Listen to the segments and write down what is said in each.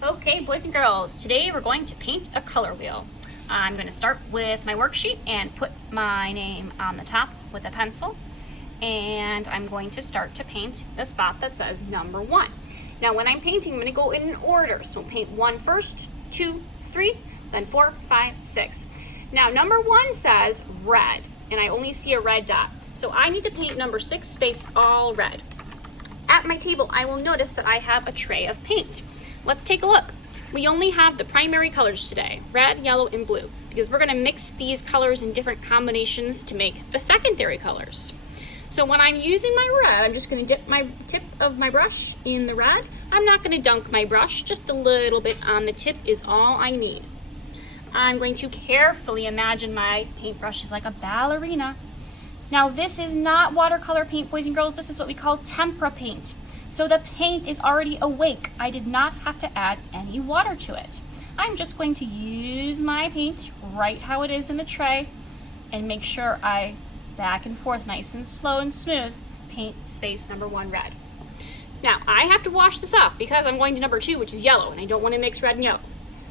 Okay, boys and girls, today we're going to paint a color wheel. I'm going to start with my worksheet and put my name on the top with a pencil. And I'm going to start to paint the spot that says number 1. Now when I'm painting, I'm going to go in an order. So paint 1 first, 2, 3, then 4, 5, 6. Now number 1 says red, and I only see a red dot. So I need to paint number 6 space all red. At my table, I will notice that I have a tray of paint. Let's take a look. We only have the primary colors today, red, yellow, and blue, because we're gonna mix these colors in different combinations to make the secondary colors. So when I'm using my red, I'm just gonna dip my tip of my brush in the red. I'm not gonna dunk my brush, just a little bit on the tip is all I need. I'm going to carefully imagine my paintbrush is like a ballerina. Now this is not watercolor paint, boys and girls, this is what we call tempera paint. So the paint is already awake. I did not have to add any water to it. I'm just going to use my paint right how it is in the tray and make sure I back and forth nice and slow and smooth paint space number 1 red. Now I have to wash this off because I'm going to number 2, which is yellow, and I don't want to mix red and yellow.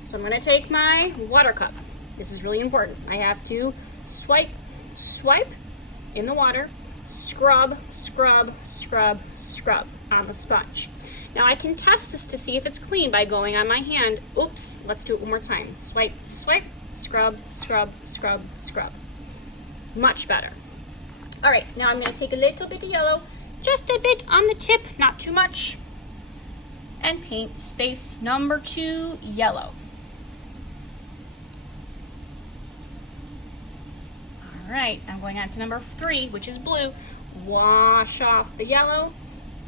So I'm going to take my water cup. This is really important. I have to swipe in the water, scrub, scrub, scrub, scrub on the sponge. Now I can test this to see if it's clean by going on my hand. Oops, let's do it one more time. Swipe, swipe, scrub, scrub, scrub, scrub. Much better. All right, now I'm gonna take a little bit of yellow, just a bit on the tip, not too much, and paint space number 2 yellow. All right, I'm going on to number 3, which is blue. Wash off the yellow,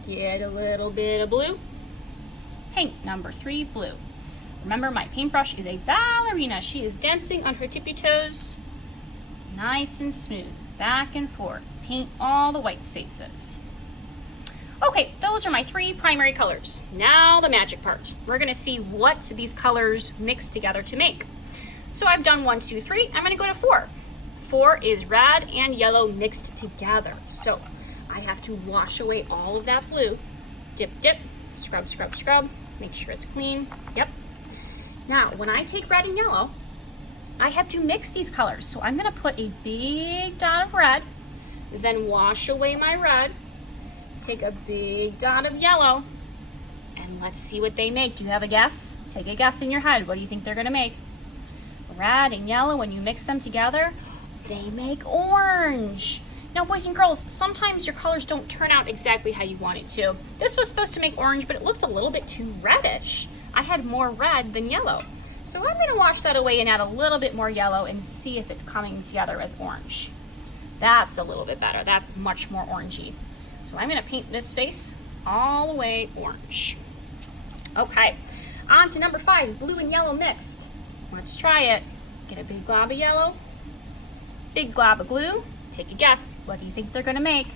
get a little bit of blue. Paint number 3 blue. Remember, my paintbrush is a ballerina. She is dancing on her tippy toes. Nice and smooth, back and forth. Paint all the white spaces. Okay, those are my 3 primary colors. Now the magic part. We're gonna see what these colors mix together to make. So I've done 1, 2, 3. I'm gonna go to 4. 4 is red and yellow mixed together. So I have to wash away all of that blue. Dip, dip, scrub, scrub, scrub. Make sure it's clean. Yep. Now, when I take red and yellow, I have to mix these colors. So I'm gonna put a big dot of red, then wash away my red, take a big dot of yellow, and let's see what they make. Do you have a guess? Take a guess in your head. What do you think they're gonna make? Red and yellow, when you mix them together, they make orange. Now, boys and girls, sometimes your colors don't turn out exactly how you want it to. This was supposed to make orange, but it looks a little bit too reddish. I had more red than yellow. So I'm gonna wash that away and add a little bit more yellow and see if it's coming together as orange. That's a little bit better. That's much more orangey. So I'm gonna paint this space all the way orange. Okay, on to number 5, blue and yellow mixed. Let's try it. Get a big glob of yellow, big glob of glue. Take a guess. What do you think they're gonna make?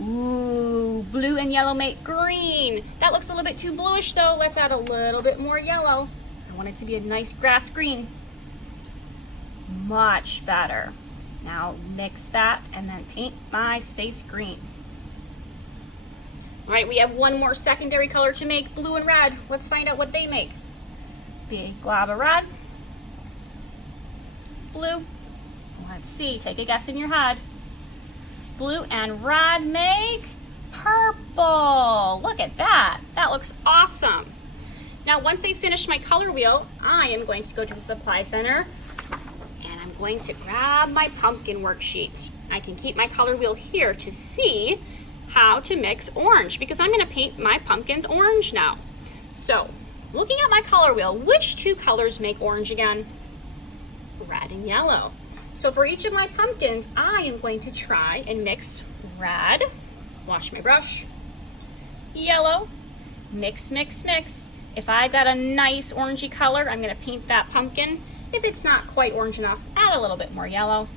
Ooh, blue and yellow make green. That looks a little bit too bluish though. Let's add a little bit more yellow. I want it to be a nice grass green. Much better. Now mix that and then paint my space green. All right, we have 1 more secondary color to make, blue and red. Let's find out what they make. Big glob of red, blue. Let's see, take a guess in your head. Blue and red make purple. Look at that. That looks awesome. Now, once I finish my color wheel, I am going to go to the supply center and I'm going to grab my pumpkin worksheet. I can keep my color wheel here to see how to mix orange because I'm going to paint my pumpkins orange now. So, looking at my color wheel, which 2 colors make orange again? Red and yellow. So for each of my pumpkins, I am going to try and mix red, wash my brush, yellow, mix, mix, mix. If I've got a nice orangey color, I'm gonna paint that pumpkin. If it's not quite orange enough, add a little bit more yellow.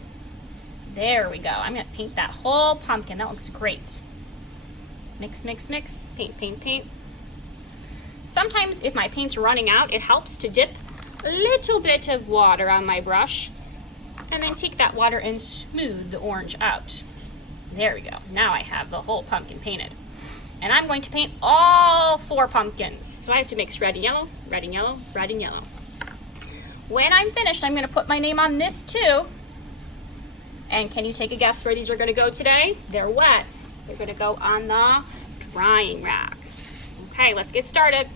There we go. I'm gonna paint that whole pumpkin. That looks great. Mix, mix, mix, paint, paint, paint. Sometimes if my paint's running out, it helps to dip a little bit of water on my brush and then take that water and smooth the orange out. There we go. Now I have the whole pumpkin painted. And I'm going to paint all 4 pumpkins. So I have to mix red and yellow, red and yellow, red and yellow. When I'm finished, I'm going to put my name on this too. And can you take a guess where these are going to go today? They're wet. They're going to go on the drying rack. Okay, let's get started.